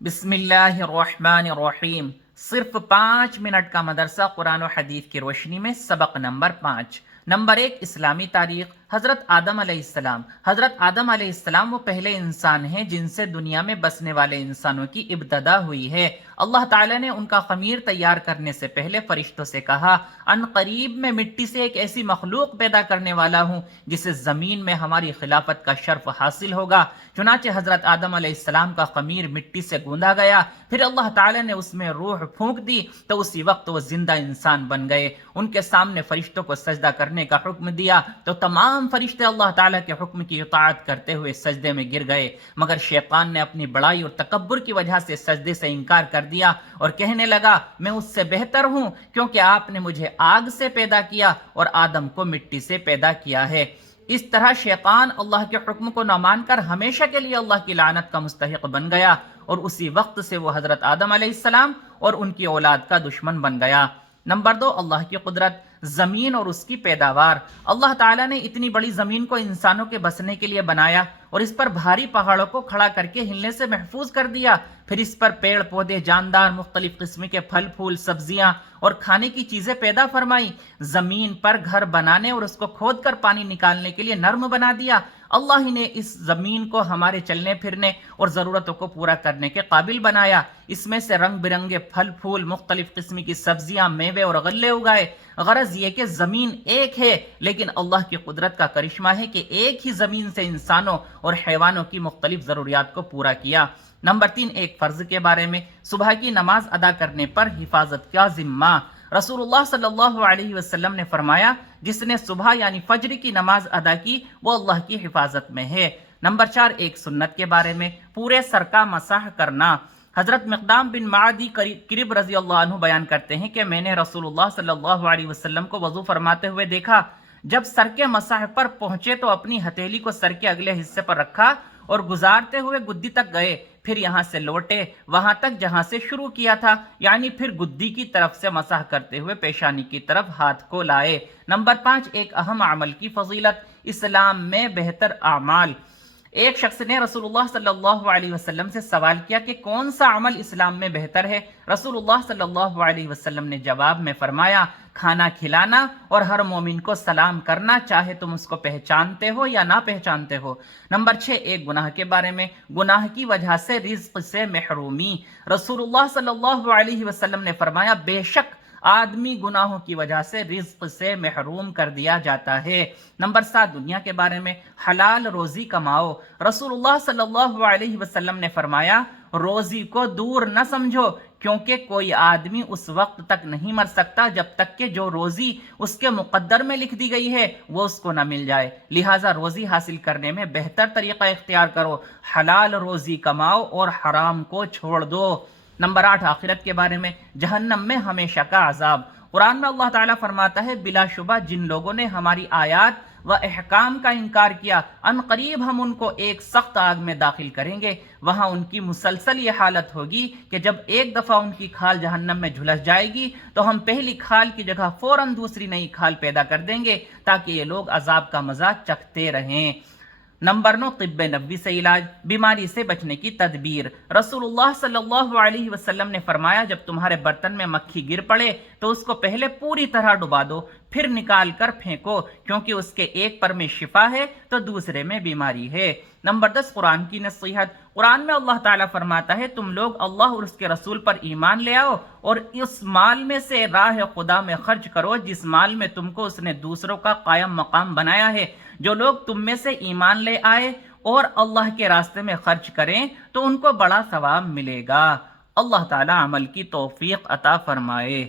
بسم اللہ الرحمن الرحیم۔ صرف 5 منٹ کا مدرسہ قرآن و حدیث کی روشنی میں سبق نمبر 5۔ نمبر 1، اسلامی تاریخ۔ حضرت آدم علیہ السلام۔ حضرت آدم علیہ السلام وہ پہلے انسان ہیں جن سے دنیا میں بسنے والے انسانوں کی ابتدا ہوئی ہے۔ اللہ تعالیٰ نے ان کا خمیر تیار کرنے سے پہلے فرشتوں سے کہا، ان قریب میں مٹی سے ایک ایسی مخلوق پیدا کرنے والا ہوں جسے زمین میں ہماری خلافت کا شرف حاصل ہوگا۔ چنانچہ حضرت آدم علیہ السلام کا خمیر مٹی سے گوندا گیا، پھر اللہ تعالیٰ نے اس میں روح پھونک دی تو اسی وقت وہ زندہ انسان بن گئے۔ ان کے سامنے فرشتوں کو سجدہ کرنے کا حکم دیا تو تمام فرشتے اللہ تعالیٰ کے حکم کی اطاعت کرتے ہوئے سجدے میں گر گئے، مگر شیطان نے اپنی بڑائی اور تکبر کی وجہ سے سجدے سے انکار کر دیا اور کہنے لگا، میں اس سے بہتر ہوں کیونکہ آپ نے مجھے آگ سے پیدا کیا اور آدم کو مٹی سے پیدا کیا ہے۔ اس طرح شیطان اللہ کے حکم کو نہ مان کر ہمیشہ کے لیے اللہ کی لعنت کا مستحق بن گیا اور اسی وقت سے وہ حضرت آدم علیہ السلام اور ان کی اولاد کا دشمن بن گیا۔ نمبر 2، اللہ کی قدرت، زمین اور اس کی پیداوار۔ اللہ تعالیٰ نے اتنی بڑی زمین کو انسانوں کے بسنے کے لیے بنایا اور اس پر بھاری پہاڑوں کو کھڑا کر کے ہلنے سے محفوظ کر دیا، پھر اس پر پیڑ پودے، جاندار، مختلف قسم کے پھل پھول، سبزیاں اور کھانے کی چیزیں پیدا فرمائیں۔ زمین پر گھر بنانے اور اس کو کھود کر پانی نکالنے کے لیے نرم بنا دیا۔ اللہ ہی نے اس زمین کو ہمارے چلنے پھرنے اور ضرورتوں کو پورا کرنے کے قابل بنایا۔ اس میں سے رنگ برنگے پھل پھول، مختلف قسم کی سبزیاں، میوے اور غلے اگائے۔ غرض یہ کہ زمین ایک ہے، لیکن اللہ کی قدرت کا کرشمہ ہے کہ ایک ہی زمین سے انسانوں اور حیوانوں کی مختلف ضروریات کو پورا کیا۔ نمبر 3، ایک فرض کے بارے میں، صبح کی نماز ادا کرنے پر حفاظت کا ذمہ۔ رسول اللہ صلی اللہ علیہ وسلم نے فرمایا، جس نے صبح یعنی فجر کی نماز ادا کی وہ اللہ کی حفاظت میں ہے۔ نمبر 4، ایک سنت کے بارے میں، پورے سر کا مسح کرنا۔ حضرت مقدام بن معدی کرب رضی اللہ عنہ بیان کرتے ہیں کہ میں نے رسول اللہ صلی اللہ علیہ وسلم کو وضو فرماتے ہوئے دیکھا، جب سر کے مسح پر پہنچے تو اپنی ہتھیلی کو سر کے اگلے حصے پر رکھا اور گزارتے ہوئے گدی تک گئے، پھر یہاں سے لوٹے وہاں تک جہاں سے شروع کیا تھا، یعنی پھر گدی کی طرف سے مسح کرتے ہوئے پیشانی کی طرف ہاتھ کو لائے۔ نمبر 5، ایک اہم عمل کی فضیلت، اسلام میں بہتر اعمال۔ ایک شخص نے رسول اللہ صلی اللہ علیہ وسلم سے سوال کیا کہ کون سا عمل اسلام میں بہتر ہے؟ رسول اللہ صلی اللہ علیہ وسلم نے جواب میں فرمایا، کھانا کھلانا اور ہر مومن کو سلام کرنا، چاہے تم اس کو پہچانتے ہو یا نہ پہچانتے ہو۔ نمبر 6، ایک گناہ کے بارے میں، گناہ کی وجہ سے رزق سے محرومی۔ رسول اللہ صلی اللہ علیہ وسلم نے فرمایا، بے شک آدمی گناہوں کی وجہ سے رزق سے محروم کر دیا جاتا ہے۔ نمبر 7، دنیا کے بارے میں، حلال روزی کماؤ۔ رسول اللہ صلی اللہ علیہ وسلم نے فرمایا، روزی کو دور نہ سمجھو، کیونکہ کوئی آدمی اس وقت تک نہیں مر سکتا جب تک کہ جو روزی اس کے مقدر میں لکھ دی گئی ہے وہ اس کو نہ مل جائے۔ لہٰذا روزی حاصل کرنے میں بہتر طریقہ اختیار کرو، حلال روزی کماؤ اور حرام کو چھوڑ دو۔ نمبر 8، آخرت کے بارے میں، جہنم میں ہمیشہ کا عذاب۔ قرآن میں اللہ تعالیٰ فرماتا ہے، بلا شبہ جن لوگوں نے ہماری آیات و احکام کا انکار کیا، ان قریب ہم ان کو ایک سخت آگ میں داخل کریں گے، وہاں ان کی مسلسل یہ حالت ہوگی کہ جب ایک دفعہ ان کی کھال جہنم میں جھلس جائے گی تو ہم پہلی کھال کی جگہ فوراً دوسری نئی کھال پیدا کر دیں گے تاکہ یہ لوگ عذاب کا مزہ چکھتے رہیں۔ نمبر 9، طب نبوی سے علاج، بیماری سے بچنے کی تدبیر۔ رسول اللہ صلی اللہ علیہ وسلم نے فرمایا، جب تمہارے برتن میں مکھی گر پڑے تو اس کو پہلے پوری طرح ڈبا دو، پھر نکال کر پھینکو، کیونکہ اس کے ایک پر میں شفا ہے تو دوسرے میں بیماری ہے۔ نمبر 10، قرآن کی نصیحت۔ قرآن میں اللہ تعالیٰ فرماتا ہے، تم لوگ اللہ اور اس کے رسول پر ایمان لے آؤ اور اس مال میں سے راہ خدا میں خرچ کرو جس مال میں تم کو اس نے دوسروں کا قائم مقام بنایا ہے۔ جو لوگ تم میں سے ایمان لے آئے اور اللہ کے راستے میں خرچ کریں تو ان کو بڑا ثواب ملے گا۔ اللہ تعالیٰ عمل کی توفیق عطا فرمائے۔